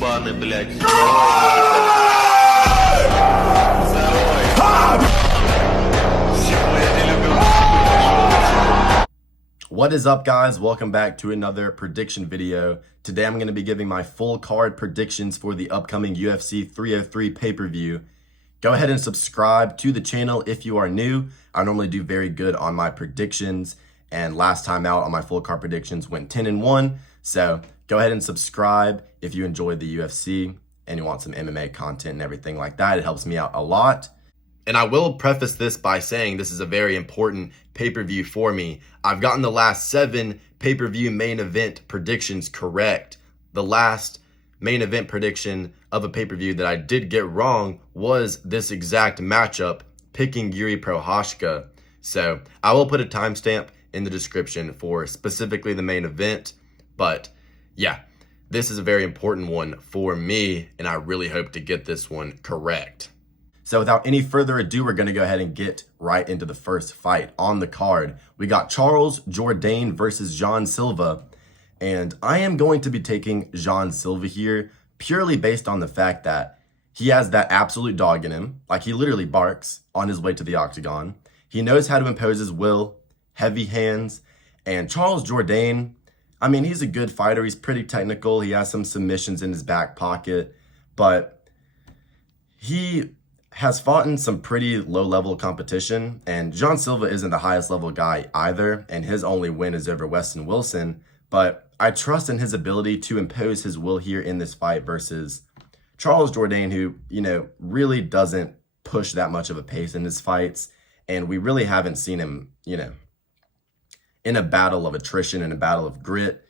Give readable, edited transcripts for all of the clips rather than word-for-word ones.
ебаный, блядь. What is up, guys? Welcome back to another prediction video. Today I'm going to be giving my full card predictions for the upcoming UFC 303 pay-per-view. Go ahead and subscribe to the channel if you are new. I normally do very good on my predictions, and last time out on my full card predictions went 10-1. So go ahead and subscribe if you enjoyed the UFC and you want some MMA content and everything like that. It helps me out a lot. And I will preface this by saying this is a very important pay-per-view for me. I've gotten the last 7 pay-per-view main event predictions correct. The last main event prediction of a pay-per-view that I did get wrong was this exact matchup, picking Jiri Prochazka. So I will put a timestamp in the description for specifically the main event. But yeah, this is a very important one for me, and I really hope to get this one correct. So without any further ado, we're going to go ahead and get right into the first fight on the card. We got Charles Jourdain versus Jean Silva. And I am going to be taking Jean Silva here purely based on the fact that he has that absolute dog in him. Like, he literally barks on his way to the octagon. He knows how to impose his will, heavy hands. And Charles Jourdain, I mean, he's a good fighter. He's pretty technical. He has some submissions in his back pocket. But he has fought in some pretty low-level competition, and Jean Silva isn't the highest-level guy either, and his only win is over Weston Wilson, but I trust in his ability to impose his will here in this fight versus Charles Jourdain, who, you know, really doesn't push that much of a pace in his fights, and we really haven't seen him, you know, in a battle of attrition, in a battle of grit.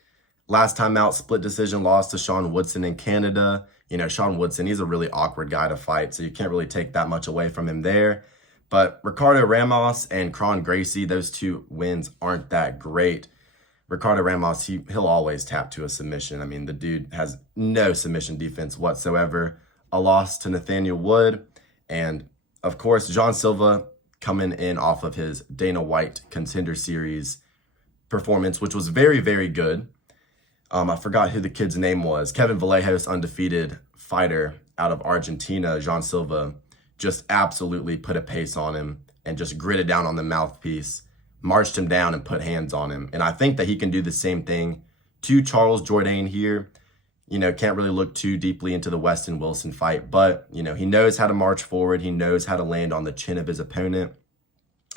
Last time out, split decision loss to Sean Woodson in Canada. You know, Sean Woodson, he's a really awkward guy to fight, so you can't really take that much away from him there. But Ricardo Ramos and Kron Gracie, those 2 wins aren't that great. Ricardo Ramos, he'll always tap to a submission. I mean, the dude has no submission defense whatsoever. A loss to Nathaniel Wood. And, of course, Jean Silva coming in off of his Dana White Contender Series performance, which was very, very good. I forgot who the kid's name was. Kevin Vallejos, undefeated fighter out of Argentina. Jean Silva just absolutely put a pace on him and just gritted down on the mouthpiece, marched him down and put hands on him. And I think that he can do the same thing to Charles Jourdain here. You know, can't really look too deeply into the Weston Wilson fight, but, you know, he knows how to march forward. He knows how to land on the chin of his opponent.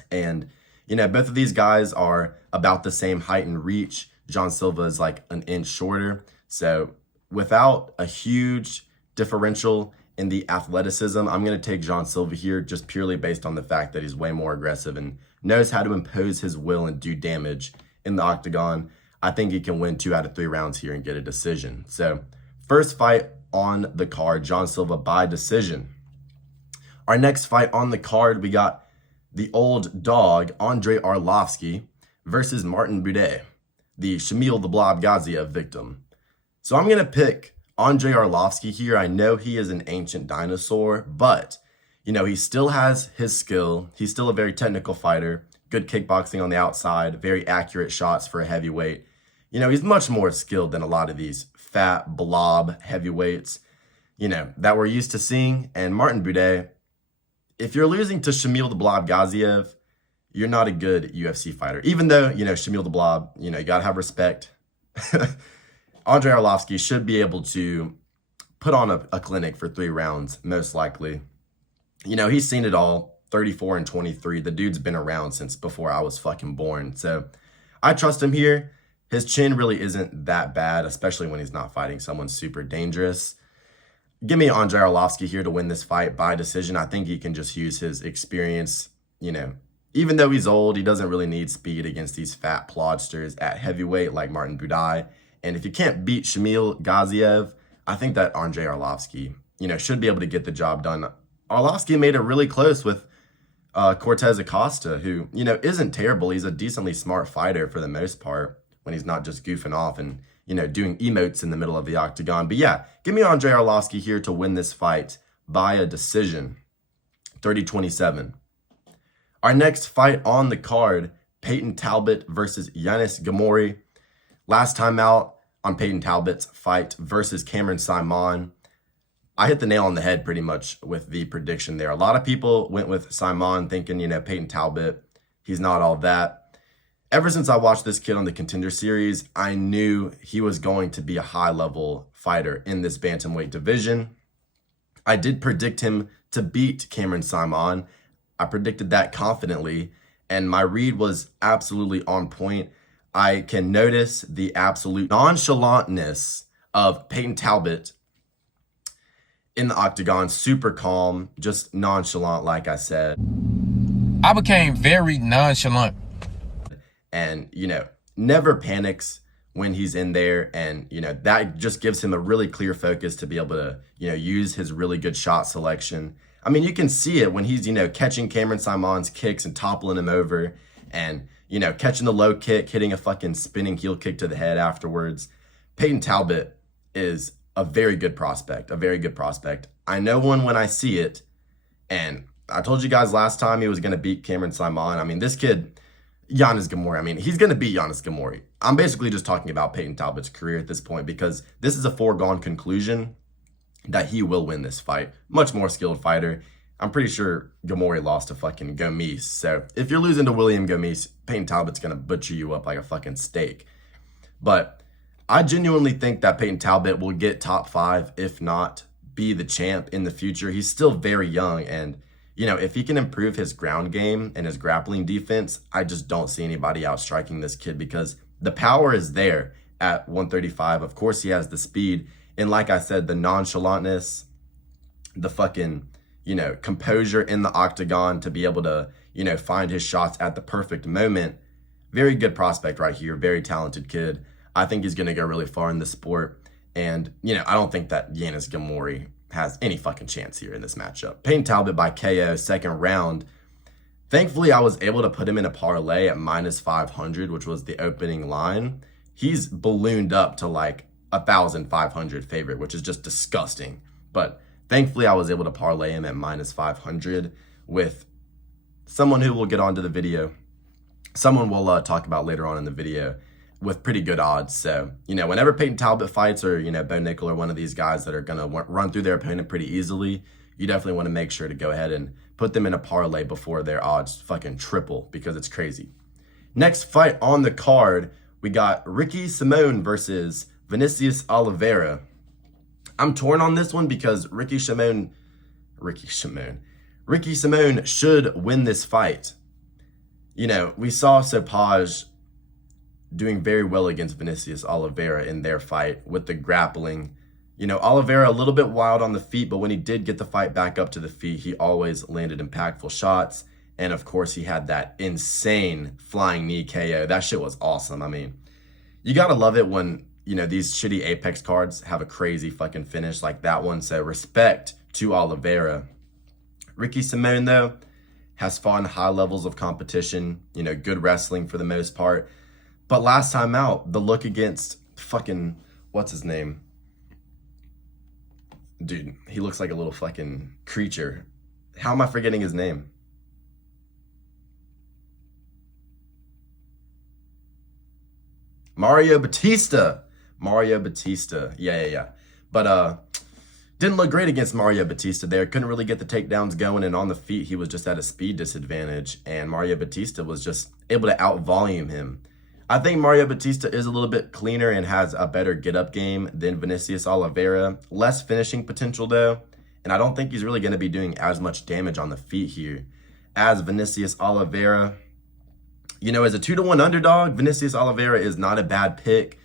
And, you know, both of these guys are about the same height and reach. Jean Silva is like an inch shorter. So without a huge differential in the athleticism, I'm going to take Jean Silva here just purely based on the fact that he's way more aggressive and knows how to impose his will and do damage in the octagon. I think he can win 2 out of 3 rounds here and get a decision. So first fight on the card, Jean Silva by decision. Our next fight on the card, we got the old dog, Andrei Arlovski versus Martin Buday, the Shamil the Blob Gaziev victim. So I'm going to pick Andrei Arlovski here. I know he is an ancient dinosaur, but, you know, he still has his skill. He's still a very technical fighter, good kickboxing on the outside, very accurate shots for a heavyweight. You know, he's much more skilled than a lot of these fat blob heavyweights, you know, that we're used to seeing. And Martin Buday, if you're losing to Shamil the Blob Gaziev, you're not a good UFC fighter. Even though, you know, Shamil the Blob, you know, you got to have respect. Andrei Arlovski should be able to put on a clinic for 3 rounds, most likely. You know, he's seen it all, 34 and 23. The dude's been around since before I was fucking born. So I trust him here. His chin really isn't that bad, especially when he's not fighting someone super dangerous. Give me Andrei Arlovski here to win this fight by decision. I think he can just use his experience, you know. Even though he's old, he doesn't really need speed against these fat plodsters at heavyweight like Martin Buday. And if you can't beat Shamil Gaziev, I think that Andrei Arlovski, you know, should be able to get the job done. Arlovski made it really close with Cortez Acosta, who, you know, isn't terrible. He's a decently smart fighter for the most part when he's not just goofing off and, you know, doing emotes in the middle of the octagon. But yeah, give me Andrei Arlovski here to win this fight by a decision, 30-27. Our next fight on the card, Peyton Talbot versus Yanis Gamori. Last time out, on Peyton Talbot's fight versus Cameron Simon. I hit the nail on the head pretty much with the prediction there. A lot of people went with Simon thinking, you know, Peyton Talbot, he's not all that. Ever since I watched this kid on the Contender Series, I knew he was going to be a high-level fighter in this bantamweight division. I did predict him to beat Cameron Simon. I predicted that confidently, and my read was absolutely on point. I can notice the absolute nonchalantness of Peyton Talbot in the octagon. Super calm, just nonchalant, like I said. I became very nonchalant. And, you know, never panics when he's in there. And, you know, that just gives him a really clear focus to be able to, you know, use his really good shot selection. I mean, you can see it when he's, you know, catching Cameron Simon's kicks and toppling him over and, you know, catching the low kick, hitting a fucking spinning heel kick to the head afterwards. Peyton Talbot is a very good prospect, a very good prospect. I know one when I see it. And I told you guys last time he was going to beat Cameron Simon. I mean, this kid, Giannis Gamori, I mean, he's going to beat Giannis Gamori. I'm basically just talking about Peyton Talbot's career at this point because this is a foregone conclusion that he will win this fight. Much more skilled fighter. I'm pretty sure Gamori lost to fucking Gomis. So if you're losing to William Gomis, Peyton Talbot's going to butcher you up like a fucking steak. But I genuinely think that Peyton Talbot will get top 5, if not be the champ in the future. He's still very young, and you know, if he can improve his ground game and his grappling defense, I just don't see anybody outstriking this kid because the power is there at 135. Of course, he has the speed. And like I said, the nonchalantness, the fucking, you know, composure in the octagon to be able to, you know, find his shots at the perfect moment. Very good prospect right here. Very talented kid. I think he's going to go really far in the sport. And, you know, I don't think that Giannis Gamori has any fucking chance here in this matchup. Peyton Talbot by KO, second round. Thankfully, I was able to put him in a parlay at -500, which was the opening line. He's ballooned up to like 1,500 favorite, which is just disgusting. But thankfully, I was able to parlay him at -500 with someone who will get onto the video. Someone we'll talk about later on in the video with pretty good odds. So, you know, whenever Peyton Talbot fights or, you know, Bo Nickel or one of these guys that are going to run through their opponent pretty easily, you definitely want to make sure to go ahead and put them in a parlay before their odds fucking triple because it's crazy. Next fight on the card, we got Ricky Simón versus Vinicius Oliveira. I'm torn on this one because Ricky Simón should win this fight. You know, we saw Sopaj doing very well against Vinicius Oliveira in their fight with the grappling. You know, Oliveira a little bit wild on the feet, but when he did get the fight back up to the feet, he always landed impactful shots. And of course, he had that insane flying knee KO. That shit was awesome. I mean, you gotta love it when, you know, these shitty Apex cards have a crazy fucking finish like that one. So respect to Oliveira. Ricky Simón, though, has fought in high levels of competition, you know, good wrestling for the most part. But last time out, the look against fucking, what's his name? Dude, he looks like a little fucking creature. How am I forgetting his name? Mario Batista. Yeah. But didn't look great against Mario Batista there. Couldn't really get the takedowns going, and on the feet, he was just at a speed disadvantage, and Mario Batista was just able to out-volume him. I think Mario Batista is a little bit cleaner and has a better get-up game than Vinicius Oliveira. Less finishing potential, though, and I don't think he's really going to be doing as much damage on the feet here as Vinicius Oliveira. You know, as a 2-1 underdog, Vinicius Oliveira is not a bad pick,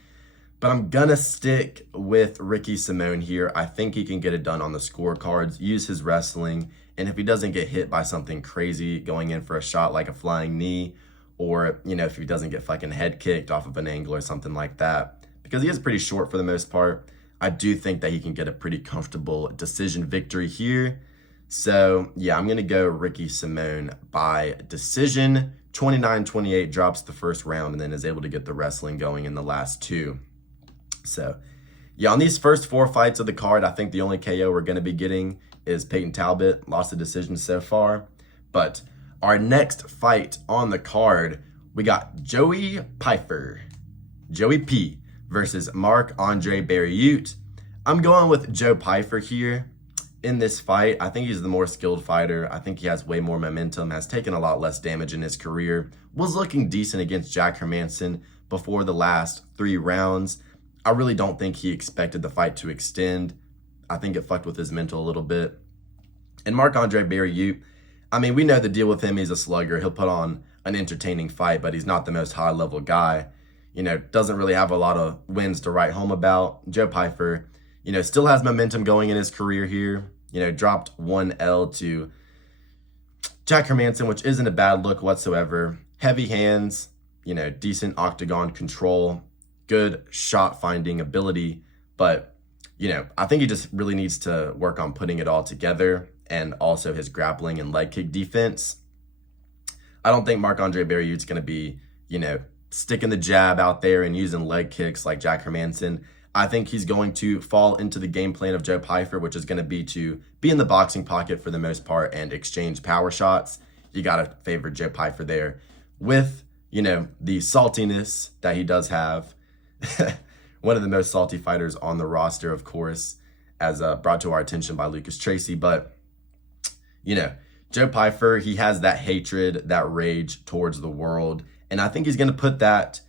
but I'm going to stick with Ricky Simón here. I think he can get it done on the scorecards, use his wrestling, and if he doesn't get hit by something crazy going in for a shot like a flying knee, or, you know, if he doesn't get fucking head kicked off of an angle or something like that, because he is pretty short for the most part, I do think that he can get a pretty comfortable decision victory here. So, yeah, I'm going to go Ricky Simón by decision. 29-28, drops the first round and then is able to get the wrestling going in the last two. So, yeah, on these first 4 fights of the card, I think the only KO we're going to be getting is Peyton Talbot. Lost the decision so far. But our next fight on the card, we got Joey P versus Marc-Andre Barriute. I'm going with Joe Pyfer here in this fight. I think he's the more skilled fighter. I think he has way more momentum, has taken a lot less damage in his career, was looking decent against Jack Hermansson before the last 3 rounds. I really don't think he expected the fight to extend. I think it fucked with his mental a little bit. And Marc-Andre Barriute, I mean, we know the deal with him. He's a slugger. He'll put on an entertaining fight, but he's not the most high-level guy. You know, doesn't really have a lot of wins to write home about. Joe Pyfer, you know, still has momentum going in his career here. You know, dropped 1 L to Jack Hermansson, which isn't a bad look whatsoever. Heavy hands, you know, decent octagon control, good shot finding ability, but, you know, I think he just really needs to work on putting it all together, and also his grappling and leg kick defense. I don't think Marc-Andre Barriute's going to be, you know, sticking the jab out there and using leg kicks like Jack Hermansson. I think he's going to fall into the game plan of Joe Pyfer, which is going to be to be in the boxing pocket for the most part and exchange power shots. You got to favor Joe Pyfer there with, you know, the saltiness that he does have. One of the most salty fighters on the roster, of course, as brought to our attention by Lucas Tracy. But, you know, Joe Pyfer, he has that hatred, that rage towards the world. And I think he's going to put that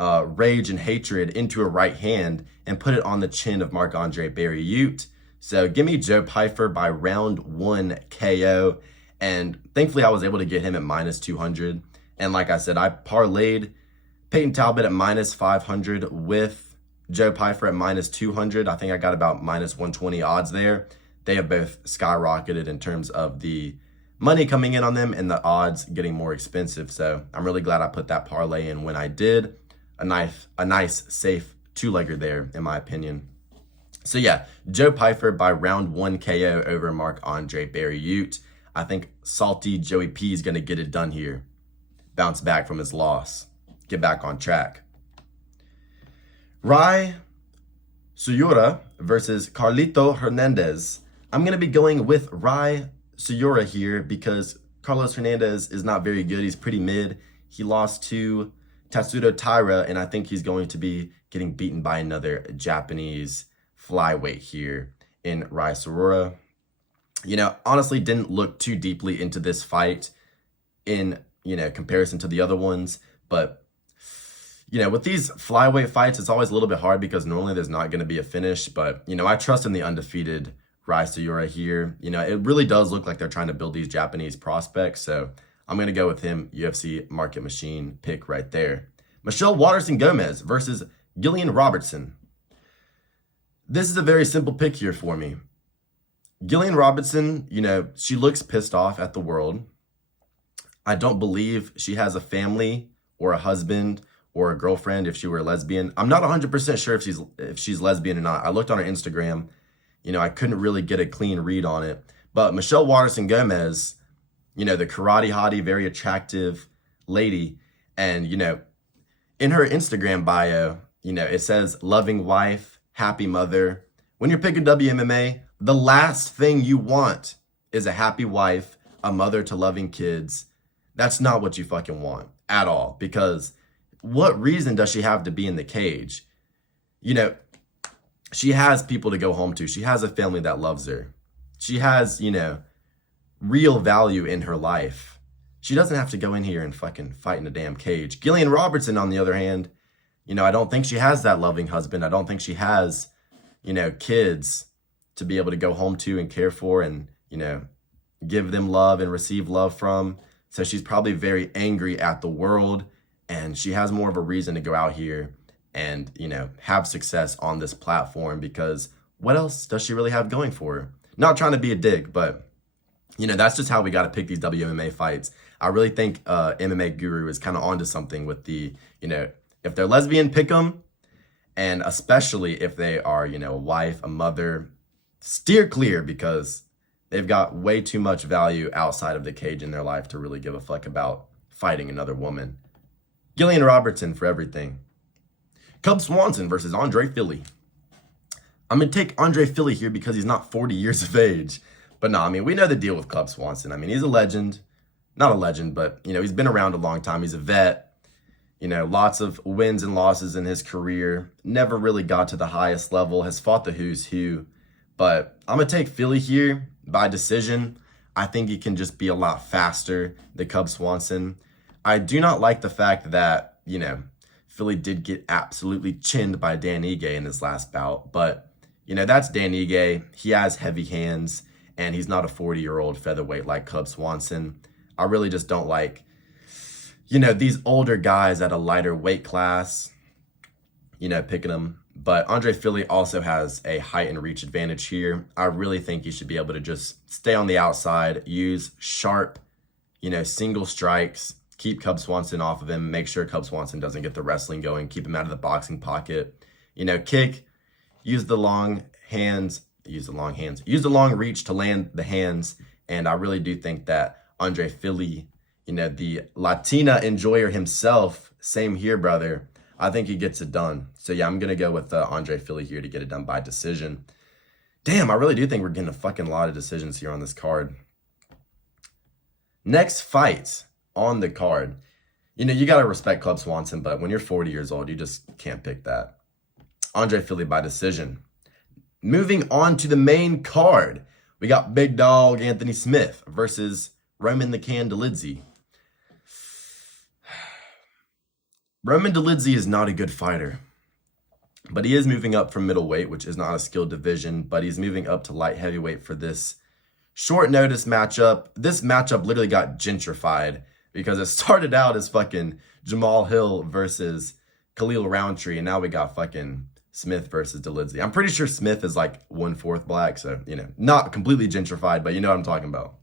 rage and hatred into a right hand and put it on the chin of Marc-Andre Barriute. So give me Joe Pyfer by round 1 KO. And thankfully, I was able to get him at minus 200. And like I said, I parlayed Peyton Talbot at minus 500 with Joe Pyfer at minus 200. I think I got about minus 120 odds there. They have both skyrocketed in terms of the money coming in on them and the odds getting more expensive. So I'm really glad I put that parlay in when I did. A nice, safe 2-legger there, in my opinion. So yeah, Joe Pyfer by round 1 KO over Marc-Andre Barriute. I think salty Joey P is going to get it done here. Bounce back from his loss. Get back on track. Rai Suyura versus Carlito Hernandez. I'm going to be going with Rai Suyura here because Carlos Hernandez is not very good. He's pretty mid. He lost to Tatsudo Taira, and I think he's going to be getting beaten by another Japanese flyweight here in Rai Suyura. You know, honestly, didn't look too deeply into this fight in, you know, comparison to the other ones. But, you know, with these flyweight fights, it's always a little bit hard because normally there's not going to be a finish. But, you know, I trust in the undefeated Rai Suyura here. You know, it really does look like they're trying to build these Japanese prospects. So I'm going to go with him, UFC Market Machine pick right there. Michelle Waterson-Gomez versus Gillian Robertson. This is a very simple pick here for me. Gillian Robertson, you know, she looks pissed off at the world. I don't believe she has a family or a husband or a girlfriend if she were a lesbian. I'm not 100% sure if she's lesbian or not. I looked on her Instagram. You know, I couldn't really get a clean read on it. But Michelle Waterson-Gomez, you know, the karate hottie, very attractive lady. And, you know, in her Instagram bio, you know, it says loving wife, happy mother. When you're picking WMMA, the last thing you want is a happy wife, a mother to loving kids. That's not what you fucking want at all. Because what reason does she have to be in the cage? You know, she has people to go home to. She has a family that loves her. She has, you know, real value in her life. She doesn't have to go in here and fucking fight in a damn cage. Gillian Robertson, on the other hand, you know, I don't think she has that loving husband. I don't think she has, you know, kids to be able to go home to and care for and, you know, give them love and receive love from. So she's probably very angry at the world, and she has more of a reason to go out here and, you know, have success on this platform, because what else does she really have going for her? Not trying to be a dick, but, you know, that's just how we got to pick these WMMA fights. I really think MMA Guru is kind of onto something with the, you know, if they're lesbian, pick them. And especially if they are, you know, a wife, a mother, steer clear, because they've got way too much value outside of the cage in their life to really give a fuck about fighting another woman. Gillian Robertson for everything. Cub Swanson versus Andre Fili. I'm going to take Andre Fili here because he's not 40 years of age. But no, I mean, we know the deal with Cub Swanson. I mean, he's a legend. Not a legend, but, you know, he's been around a long time. He's a vet. Lots of wins and losses in his career. Never really got to the highest level. Has fought the who's who. But I'm going to take Philly here by decision. I think he can just be a lot faster than Cub Swanson. I do not like the fact that, Philly did get absolutely chinned by Dan Ige in his last bout. But, that's Dan Ige. He has heavy hands, and he's not a 40-year-old featherweight like Cub Swanson. I really just don't like, these older guys at a lighter weight class, picking them. But Andre Philly also has a height and reach advantage here. I really think he should be able to just stay on the outside, use sharp, single strikes, keep Cub Swanson off of him, make sure Cub Swanson doesn't get the wrestling going, keep him out of the boxing pocket, kick, use the long reach to land the hands. And I really do think that Andre Philly, the Latina enjoyer himself, same here, brother. I think he gets it done. So yeah, I'm going to go with Andre Philly here to get it done by decision. Damn, I really do think we're getting a fucking lot of decisions here on this card. Next fight on the card. You got to respect Cub Swanson, but when you're 40 years old, you just can't pick that. Andre Philly by decision. Moving on to the main card. We got big dog Anthony Smith versus Roman the Can Dolidze. Roman Dolidze is not a good fighter, but he is moving up from middleweight, which is not a skilled division, but he's moving up to light heavyweight for this short notice matchup. This matchup literally got gentrified because it started out as fucking Jamal Hill versus Khalil Roundtree, and now we got fucking Smith versus Dolidze. I'm pretty sure Smith is like 1/4 black, so, not completely gentrified, but you know what I'm talking about.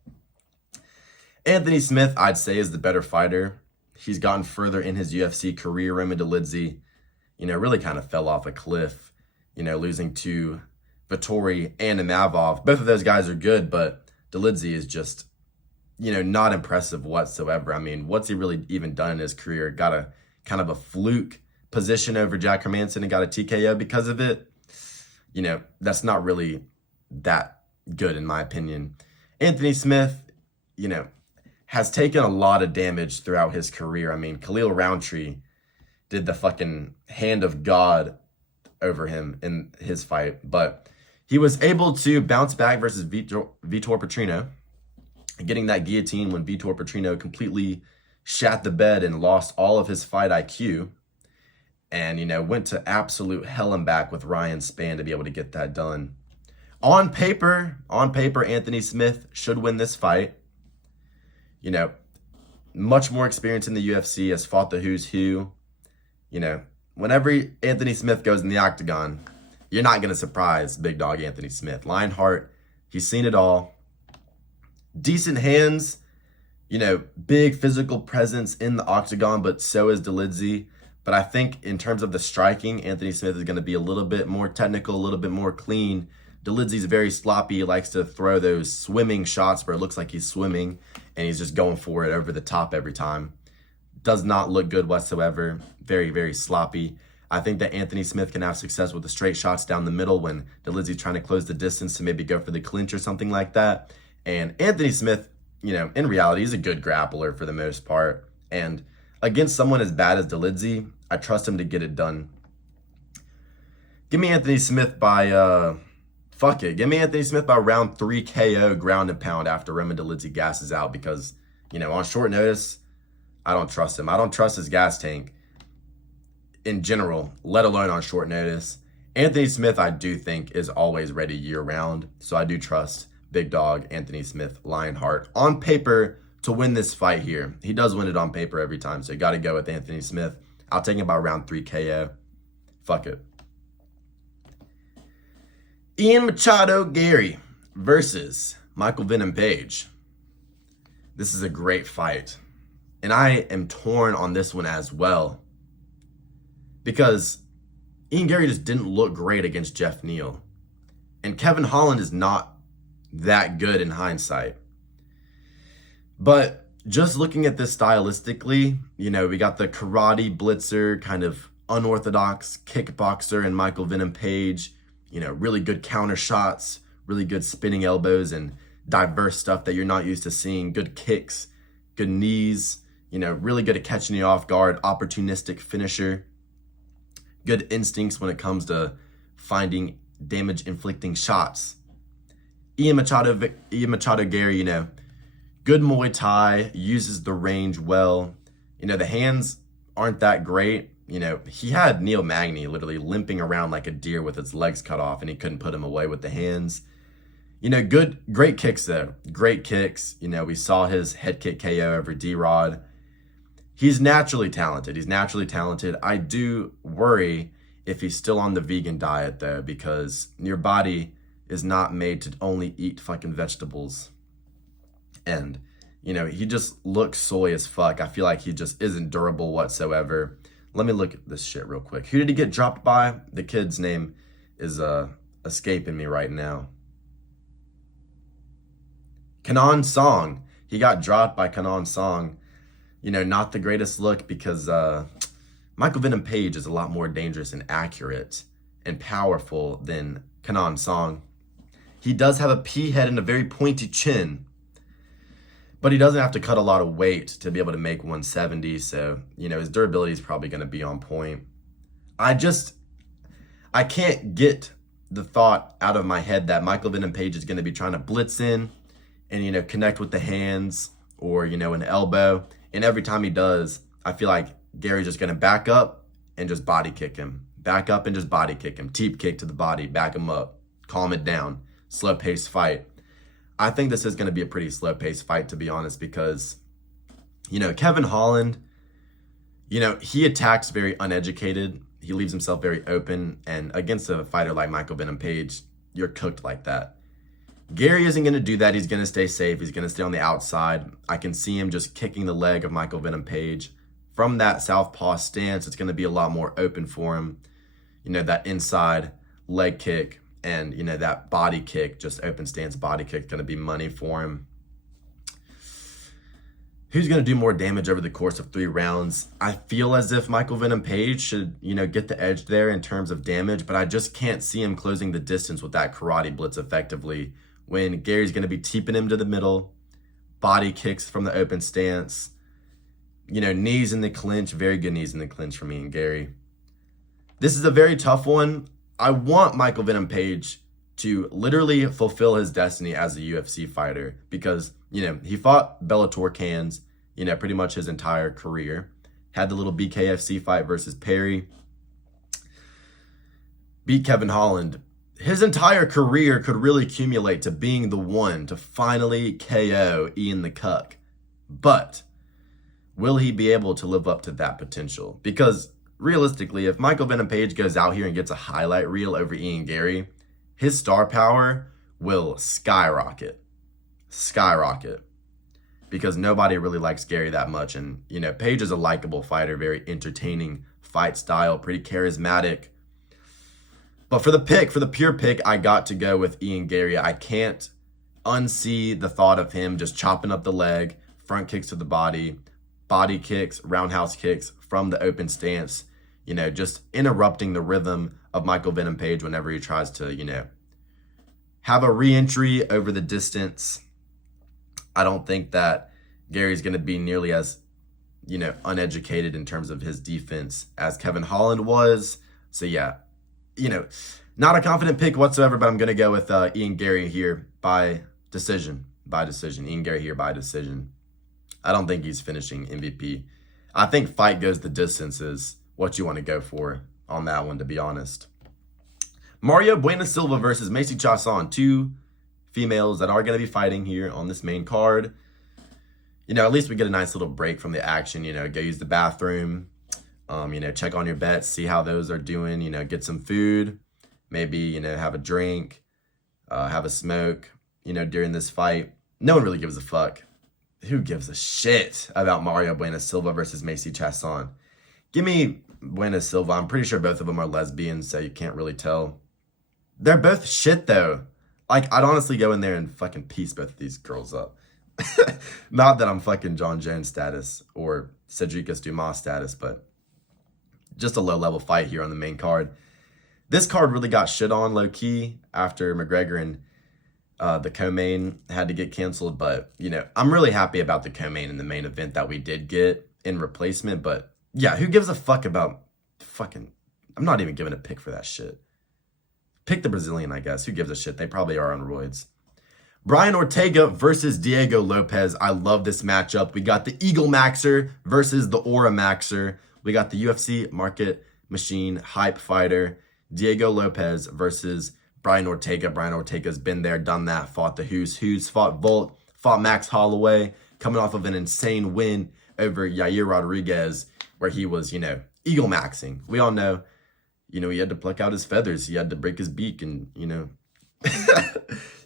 Anthony Smith, I'd say, is the better fighter. He's gotten further in his UFC career. Roman Dolidze, really kind of fell off a cliff, losing to Vettori and Imavov. Both of those guys are good, but Dolidze is just, not impressive whatsoever. I mean, what's he really even done in his career? Got a kind of a fluke position over Jack Hermanson and got a TKO because of it. That's not really that good in my opinion. Anthony Smith, has taken a lot of damage throughout his career. I mean, Khalil Roundtree did the fucking hand of God over him in his fight, but he was able to bounce back versus Vitor Petrino, getting that guillotine when Vitor Petrino completely shat the bed and lost all of his fight IQ, and, went to absolute hell and back with Ryan Spann to be able to get that done. On paper, Anthony Smith should win this fight. Much more experience in the UFC, has fought the who's who. Whenever Anthony Smith goes in the octagon, you're not going to surprise big dog Anthony Smith. Lionheart, he's seen it all. Decent hands, big physical presence in the octagon, but so is Dolidze. But I think in terms of the striking, Anthony Smith is going to be a little bit more technical, a little bit more clean. Dolidze's very sloppy. He likes to throw those swimming shots where it looks like he's swimming, and he's just going for it over the top every time. Does not look good whatsoever. Very, very sloppy. I think that Anthony Smith can have success with the straight shots down the middle when Dolidze's trying to close the distance to maybe go for the clinch or something like that. And Anthony Smith, in reality, he's a good grappler for the most part. And against someone as bad as Dolidze, I trust him to get it done. Give me Anthony Smith by... Give me Anthony Smith by round 3 KO ground and pound after Roman Dolidze gasses out because, on short notice, I don't trust him. I don't trust his gas tank in general, let alone on short notice. Anthony Smith, I do think, is always ready year-round, so I do trust big dog Anthony Smith, Lionheart, on paper to win this fight here. He does win it on paper every time, so you got to go with Anthony Smith. I'll take him by round 3 KO. Fuck it. Ian Machado Garry versus Michael Venom Page. This is a great fight. And I am torn on this one as well. Because Ian Garry just didn't look great against Jeff Neal. And Kevin Holland is not that good in hindsight. But just looking at this stylistically, we got the karate blitzer, kind of unorthodox kickboxer in Michael Venom Page. Really good counter shots, really good spinning elbows and diverse stuff that you're not used to seeing. Good kicks, good knees, You know, really good at catching you off guard, opportunistic finisher, good instincts when it comes to finding damage-inflicting shots. Ian Machado Garry, you know, good Muay Thai, uses the range well. You know, the hands aren't that great. You know, he had Neil Magny literally limping around like a deer with its legs cut off, and he couldn't put him away with the hands. You know, great kicks though. Great kicks. You know, we saw his head kick KO over D-Rod. He's naturally talented. I do worry if he's still on the vegan diet though, because your body is not made to only eat fucking vegetables. And, you know, he just looks soy as fuck. I feel like he just isn't durable whatsoever. Let me look at this shit real quick. Who did he get dropped by? The kid's name is escaping me right now. Kanan Song. He got dropped by Kanan Song. You know, not the greatest look because Michael Venom Page is a lot more dangerous and accurate and powerful than Kanan Song. He does have a pea head and a very pointy chin, but he doesn't have to cut a lot of weight to be able to make 170. So, you know, his durability is probably going to be on point. I can't get the thought out of my head that Michael Venom Page is going to be trying to blitz in and, you know, connect with the hands or, you know, an elbow. And every time he does, I feel like Garry's just going to back up and just body kick him. Back up and just body kick him. Teep kick to the body, back him up, calm it down. Slow paced fight. I think this is going to be a pretty slow paced fight, to be honest, because, you know, Kevin Holland, you know, he attacks very uneducated. He leaves himself very open. And against a fighter like Michael Venom Page, you're cooked like that. Garry isn't going to do that. He's going to stay safe. He's going to stay on the outside. I can see him just kicking the leg of Michael Venom Page. From that southpaw stance, it's going to be a lot more open for him. You know, that inside leg kick and, you know, that body kick, just open stance body kick, going to be money for him. Who's going to do more damage over the course of 3 rounds? I feel as if Michael Venom Page should, you know, get the edge there in terms of damage, but I just can't see him closing the distance with that karate blitz effectively when Garry's going to be teeping him to the middle, body kicks from the open stance, you know, knees in the clinch, very good knees in the clinch for me and Garry. This is a very tough one. I want Michael Venom Page to literally fulfill his destiny as a UFC fighter because, you know, he fought Bellator cans, you know, pretty much his entire career. Had the little BKFC fight versus Perry. Beat Kevin Holland. His entire career could really accumulate to being the one to finally KO Ian the Cuck. But will he be able to live up to that potential? Because realistically, if Michael Venom Page goes out here and gets a highlight reel over Ian Garry, his star power will skyrocket. Skyrocket. Because nobody really likes Garry that much. And, you know, Page is a likable fighter, very entertaining fight style, pretty charismatic. But for the pure pick, I got to go with Ian Garry. I can't unsee the thought of him just chopping up the leg, front kicks to the body kicks, roundhouse kicks from the open stance, you know, just interrupting the rhythm of Michael Venom Page whenever he tries to, you know, have a re-entry over the distance. I don't think that Garry's going to be nearly as, you know, uneducated in terms of his defense as Kevin Holland was. So, yeah, you know, not a confident pick whatsoever, but I'm going to go with Ian Garry here by decision. Ian Garry here by decision. I don't think he's finishing MVP. I think fight goes the distance is what you want to go for on that one, to be honest. Mario Bueno Silva versus Macy Chiasson, 2 females that are going to be fighting here on this main card. You know, at least we get a nice little break from the action, you know, go use the bathroom, you know, check on your bets, see how those are doing, you know, get some food, maybe, you know, have a drink, have a smoke, you know, during this fight. No one really gives a fuck. Who gives a shit about Mario Bueno Silva versus Macy Chiasson? Give me Bueno Silva. I'm pretty sure both of them are lesbians, so you can't really tell. They're both shit, though. Like, I'd honestly go in there and fucking piece both of these girls up. Not that I'm fucking John Jones status or Cedricus Dumas status, but just a low-level fight here on the main card. This card really got shit on low-key after McGregor and The co-main had to get canceled, but, you know, I'm really happy about the co-main in the main event that we did get in replacement. But, yeah, who gives a fuck about fucking... I'm not even giving a pick for that shit. Pick the Brazilian, I guess. Who gives a shit? They probably are on roids. Brian Ortega versus Diego Lopes. I love this matchup. We got the Eagle Maxer versus the Aura Maxer. We got the UFC Market Machine Hype Fighter, Diego Lopes versus Brian Ortega. Brian Ortega's been there, done that, fought the Who's Who's, fought Volt, fought Max Holloway, coming off of an insane win over Yair Rodriguez, where he was, you know, Eagle Maxing. We all know, you know, he had to pluck out his feathers. He had to break his beak and, you know,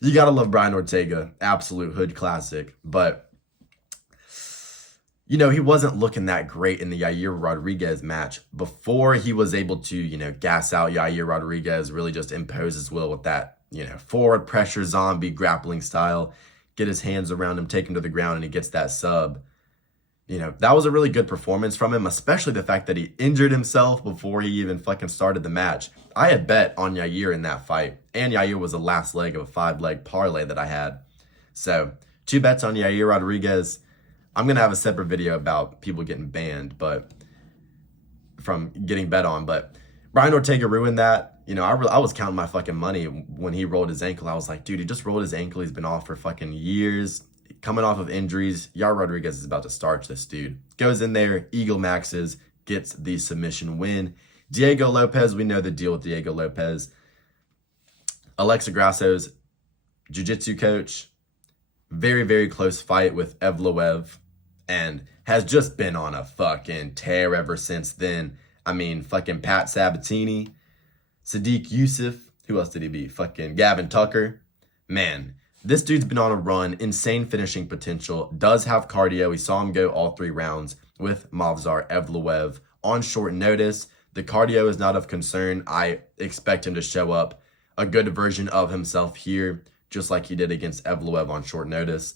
you gotta love Brian Ortega. Absolute hood classic. But, you know, he wasn't looking that great in the Yair Rodriguez match before he was able to, you know, gas out Yair Rodriguez, really just impose his will with that, you know, forward pressure zombie grappling style, get his hands around him, take him to the ground, and he gets that sub. You know, that was a really good performance from him, especially the fact that he injured himself before he even fucking started the match. I had bet on Yair in that fight, and Yair was the last leg of a 5-leg parlay that I had. So, 2 bets on Yair Rodriguez. I'm going to have a separate video about people getting banned, but from getting bet on. But Brian Ortega ruined that. You know, I was counting my fucking money when he rolled his ankle. I was like, dude, he just rolled his ankle. He's been off for fucking years. Coming off of injuries, Yair Rodriguez is about to starch this dude. Goes in there, Eagle Maxes, gets the submission win. Diego Lopes, we know the deal with Diego Lopes. Alexa Grasso's jiu-jitsu coach. Very, very close fight with Evloev. And has just been on a fucking tear ever since then. I mean, fucking Pat Sabatini, Sadiq Youssef. Who else did he beat? Fucking Gavin Tucker. Man, this dude's been on a run, insane finishing potential, does have cardio. We saw him go all 3 rounds with Movsar Evloev on short notice. The cardio is not of concern. I expect him to show up a good version of himself here, just like he did against Evloev on short notice.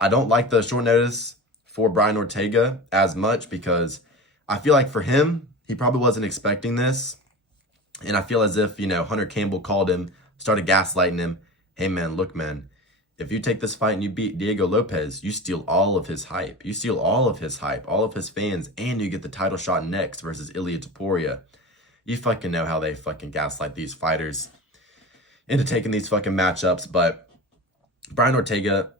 I don't like the short notice for Brian Ortega as much because I feel like for him, he probably wasn't expecting this. And I feel as if, you know, Hunter Campbell called him, started gaslighting him. Hey, man, look, man. If you take this fight and you beat Diego Lopes, you steal all of his hype. You steal all of his hype, all of his fans, and you get the title shot next versus Ilia Topuria. You fucking know how they fucking gaslight these fighters into taking these fucking matchups. But Brian Ortega,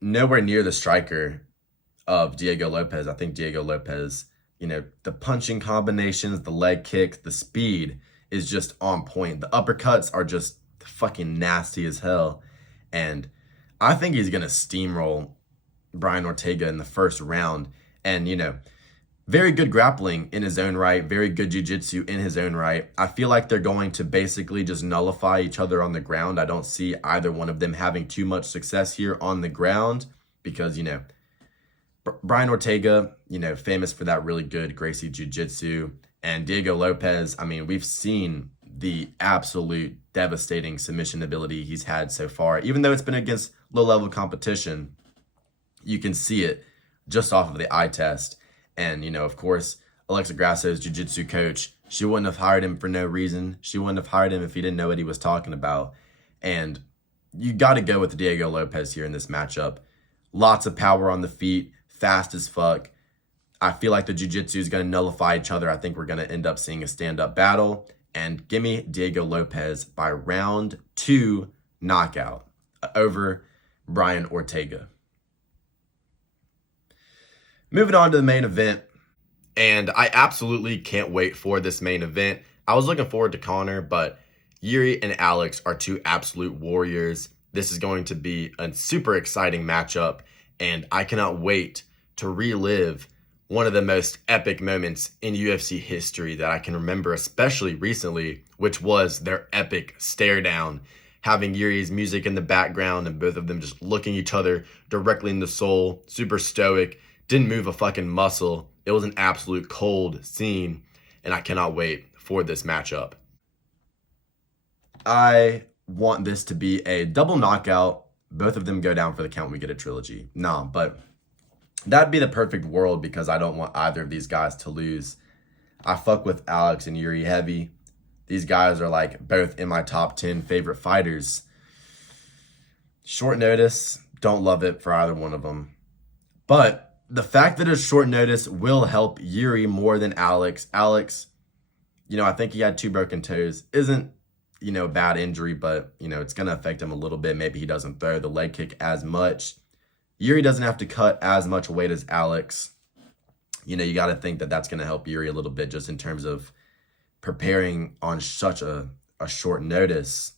nowhere near the striker of Diego Lopes. I think Diego Lopes, you know, the punching combinations, the leg kicks, the speed is just on point. The uppercuts are just fucking nasty as hell. And I think he's going to steamroll Brian Ortega in the first round. And, you know, very good grappling in his own right, very good jiu-jitsu in his own right. I feel like they're going to basically just nullify each other on the ground. I don't see either one of them having too much success here on the ground because, you know, Brian Ortega, you know, famous for that really good Gracie jiu-jitsu. And Diego Lopes, I mean, we've seen the absolute devastating submission ability he's had so far. Even though it's been against low-level competition, you can see it just off of the eye test. And, you know, of course, Alexa Grasso's jiu-jitsu coach, she wouldn't have hired him for no reason. She wouldn't have hired him if he didn't know what he was talking about. And you got to go with Diego Lopes here in this matchup. Lots of power on the feet, fast as fuck. I feel like the jiu-jitsu is going to nullify each other. I think we're going to end up seeing a stand-up battle. And give me Diego Lopes by round 2 knockout over Brian Ortega. Moving on to the main event. And I absolutely can't wait for this main event. I was looking forward to Connor, but Jiri and Alex are 2 absolute warriors. This is going to be a super exciting matchup. And I cannot wait to relive one of the most epic moments in UFC history that I can remember, especially recently, which was their epic stare down, having Jiri's music in the background and both of them just looking each other directly in the soul, super stoic, didn't move a fucking muscle. It was an absolute cold scene, and I cannot wait for this matchup. I want this to be a double knockout. Both of them go down for the count. We get a trilogy. Nah, but that'd be the perfect world because I don't want either of these guys to lose. I fuck with Alex and Jiri heavy. These guys are like both in my top 10 favorite fighters. Short notice, don't love it for either one of them. But the fact that it's short notice will help Jiri more than Alex. Alex, I think he had 2 broken toes. Isn't, a bad injury, but, it's going to affect him a little bit. Maybe he doesn't throw the leg kick as much. Jiri doesn't have to cut as much weight as Alex. You got to think that that's going to help Jiri a little bit just in terms of preparing on such a short notice.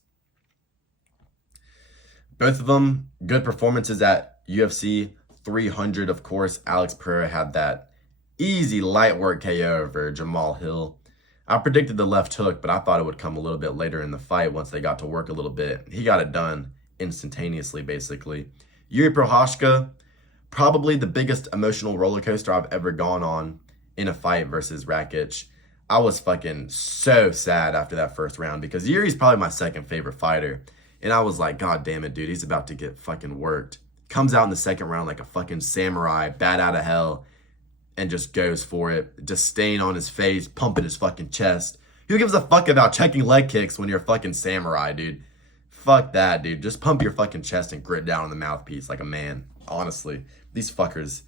Both of them, good performances at UFC 300. Of course, Alex Pereira had that easy light work KO over Jamal Hill. I predicted the left hook, but I thought it would come a little bit later in the fight once they got to work a little bit. He got it done instantaneously, basically. Jiri Prochazka, probably the biggest emotional roller coaster I've ever gone on in a fight versus Rakic. I was fucking so sad after that first round because Jiri's probably my second favorite fighter. And I was like, God damn it, dude, he's about to get fucking worked. Comes out in the second round like a fucking samurai, bat out of hell, and just goes for it. Just staying on his face, pumping his fucking chest. Who gives a fuck about checking leg kicks when you're a fucking samurai, dude? Fuck that, dude. Just pump your fucking chest and grit down on the mouthpiece like a man. Honestly, these fuckers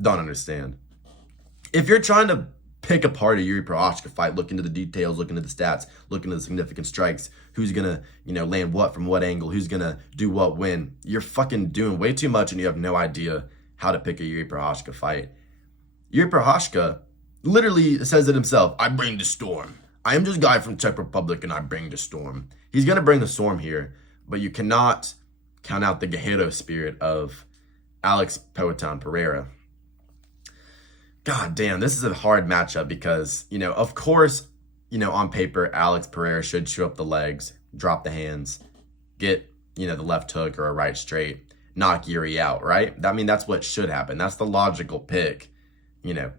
don't understand. If you're trying to pick apart a Jiri Prochazka fight, look into the details, look into the stats, look into the significant strikes, who's gonna, land what from what angle, who's gonna do what when. You're fucking doing way too much and you have no idea how to pick a Jiri Prochazka fight. Jiri Prochazka literally says it himself, I bring the storm. I am just a guy from Czech Republic and I bring the storm. He's gonna bring the storm here, but you cannot count out the Guerrero spirit of Alex Poatan Pereira. God damn, this is a hard matchup because, of course, on paper, Alex Pereira should show up the legs, drop the hands, get, the left hook or a right straight, knock Jiri out, right? I mean, that's what should happen. That's the logical pick.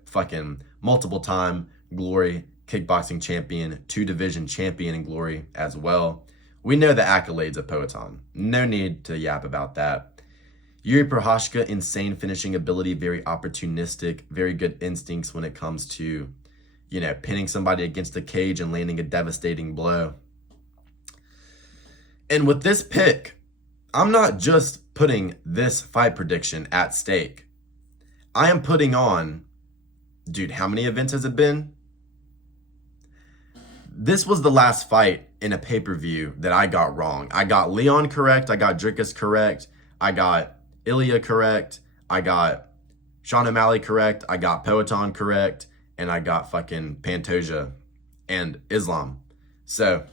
Fucking multiple time Glory kickboxing champion, 2-division champion in Glory as well. We know the accolades of Poatan. No need to yap about that. Jiri Prochazka, insane finishing ability, very opportunistic, very good instincts when it comes to, pinning somebody against the cage and landing a devastating blow. And with this pick, I'm not just putting this fight prediction at stake. I am putting on, dude, how many events has it been? This was the last fight in a pay-per-view that I got wrong. I got Leon correct, I got Dricus correct, I got Ilya correct, I got Sean O'Malley correct, I got Poatan correct, and I got fucking Pantoja and Islam. So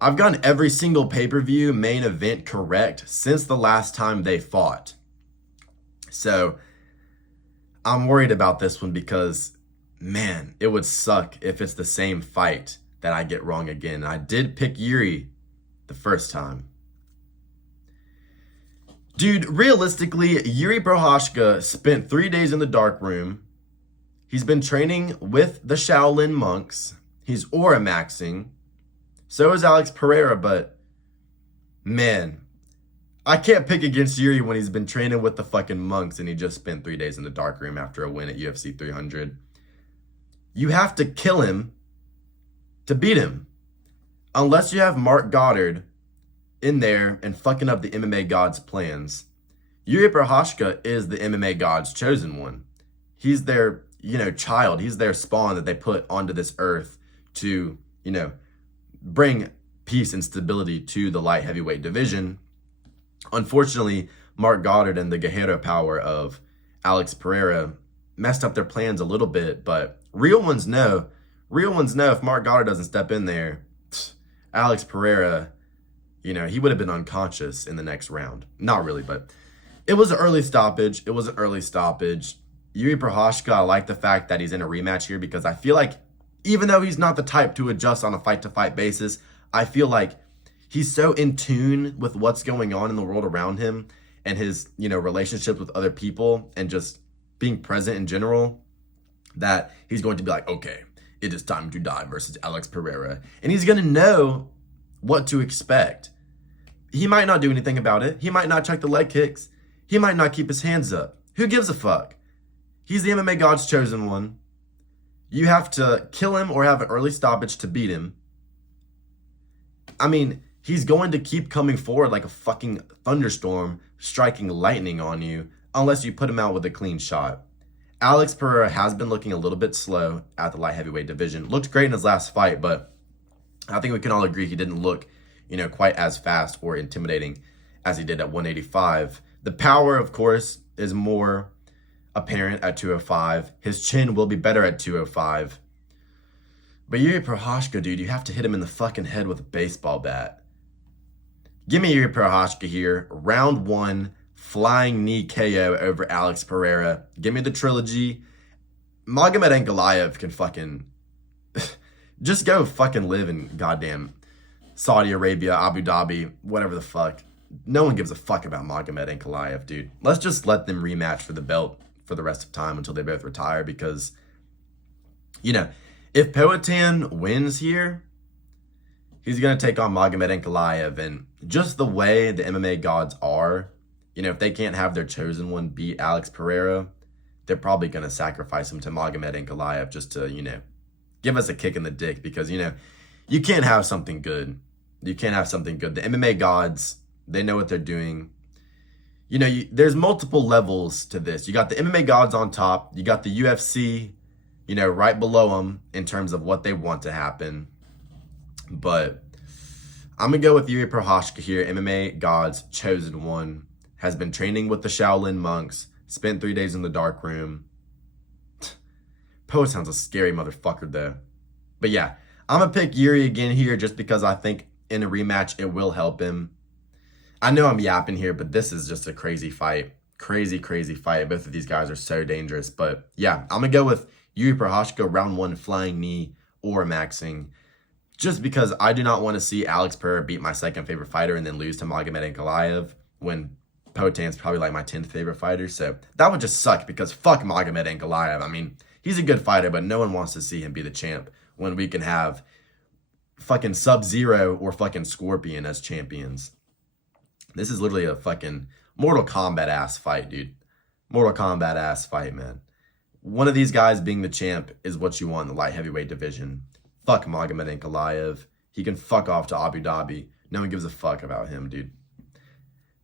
I've gotten every single pay-per-view main event correct since the last time they fought. So I'm worried about this one because, man, it would suck if it's the same fight that I get wrong again. I did pick Jiri the first time. Dude, realistically, Jiri Prochazka spent 3 days in the dark room. He's been training with the Shaolin monks. He's aura maxing. So is Alex Pereira, but man, I can't pick against Jiri when he's been training with the fucking monks and he just spent 3 days in the dark room after a win at UFC 300. You have to kill him to beat him. Unless you have Mark Goddard in there and fucking up the MMA gods' plans. Jiri Prochazka is the MMA gods' chosen one. He's their, child. He's their spawn that they put onto this earth to, bring peace and stability to the light heavyweight division. Unfortunately, Mark Goddard and the Guerrero power of Alex Pereira messed up their plans a little bit, but real ones know if Mark Goddard doesn't step in there, Alex Pereira, he would have been unconscious in the next round. Not really, but it was an early stoppage. Jiri Prochazka, I like the fact that he's in a rematch here because I feel like even though he's not the type to adjust on a fight-to-fight basis, I feel like he's so in tune with what's going on in the world around him and his, relationships with other people and just being present in general that he's going to be like, okay, it is time to die versus Alex Pereira. And he's going to know what to expect. He might not do anything about it. He might not check the leg kicks. He might not keep his hands up. Who gives a fuck? He's the MMA God's chosen one. You have to kill him or have an early stoppage to beat him. I mean, he's going to keep coming forward like a fucking thunderstorm, striking lightning on you, unless you put him out with a clean shot. Alex Pereira has been looking a little bit slow at the light heavyweight division. Looked great in his last fight, but I think we can all agree he didn't look, quite as fast or intimidating as he did at 185. The power, of course, is more apparent at 205. His chin will be better at 205. But Jiri Prochazka, dude, you have to hit him in the fucking head with a baseball bat. Give me Jiri Prochazka here. Round 1, flying knee KO over Alex Pereira. Give me the trilogy. Magomed Ankalaev can fucking just go fucking live in goddamn Saudi Arabia, Abu Dhabi, whatever the fuck. No one gives a fuck about Magomed Ankalaev, dude. Let's just let them rematch for the belt for the rest of time until they both retire, because, if Poatan wins here, he's going to take on Magomed Ankalaev, and just the way the MMA gods are, if they can't have their chosen one beat Alex Pereira, they're probably going to sacrifice him to Magomed Ankalaev just to, give us a kick in the dick, because, you can't have something good. You can't have something good. The MMA gods, they know what they're doing. There's multiple levels to this. You got the MMA gods on top. You got the UFC, right below them in terms of what they want to happen. But I'm going to go with Jiri Prochazka here. MMA gods chosen one. Has been training with the Shaolin monks. Spent 3 days in the dark room. Poatan's a scary motherfucker, though. But yeah, I'm going to pick Jiri again here just because I think in a rematch it will help him. I know I'm yapping here, but this is just a crazy fight. Crazy, crazy fight. Both of these guys are so dangerous. But yeah, I'm going to go with Jiri Prochazka, round 1, flying knee or maxing. Just because I do not want to see Alex Pereira beat my second favorite fighter and then lose to Magomed Ankalaev when Poatan's probably like my 10th favorite fighter. So that would just suck, because fuck Magomed Ankalaev. I mean, he's a good fighter, but no one wants to see him be the champ when we can have fucking Sub-Zero or fucking Scorpion as champions. This is literally a fucking Mortal Kombat ass fight, dude. Mortal Kombat ass fight, man. One of these guys being the champ is what you want in the light heavyweight division. Fuck Magomed Ankalaev. He can fuck off to Abu Dhabi. No one gives a fuck about him, dude.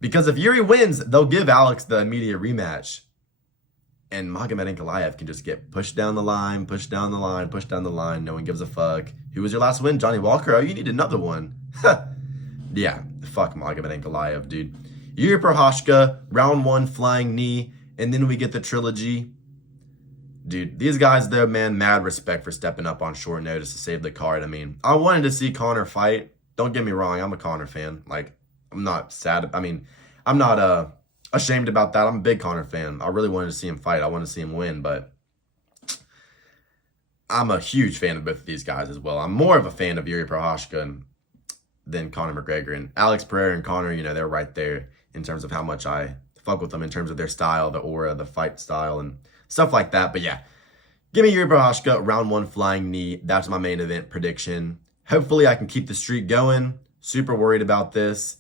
Because if Jiri wins, they'll give Alex the immediate rematch. And Magomed Ankalaev can just get pushed down the line, pushed down the line, pushed down the line. No one gives a fuck. Who was your last win? Johnny Walker? Oh, you need another one. Yeah, fuck Magomed Ankalaev, dude. Jiri Prochazka, round 1, flying knee, and then we get the trilogy. Dude, these guys, though, man, mad respect for stepping up on short notice to save the card. I mean, I wanted to see Conor fight. Don't get me wrong, I'm a Conor fan. Like, I'm not sad. I mean, I'm not ashamed about that. I'm a big Conor fan. I really wanted to see him fight. I wanted to see him win, but I'm a huge fan of both of these guys as well. I'm more of a fan of Jiri Prochazka than Conor McGregor. And Alex Pereira and Conor, they're right there in terms of how much I fuck with them, in terms of their style, the aura, the fight style, and stuff like that. But yeah, give me Jiri Prochazka, round 1, flying knee. That's my main event prediction. Hopefully I can keep the streak going. Super worried about this.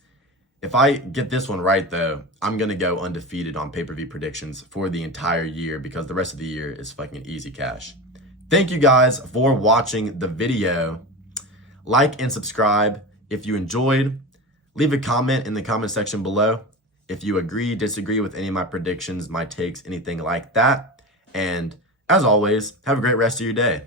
If I get this one right, though, I'm going to go undefeated on pay-per-view predictions for the entire year, because the rest of the year is fucking easy cash. Thank you guys for watching the video. Like and subscribe if you enjoyed. Leave a comment in the comment section below if you agree, disagree with any of my predictions, my takes, anything like that. And as always, have a great rest of your day.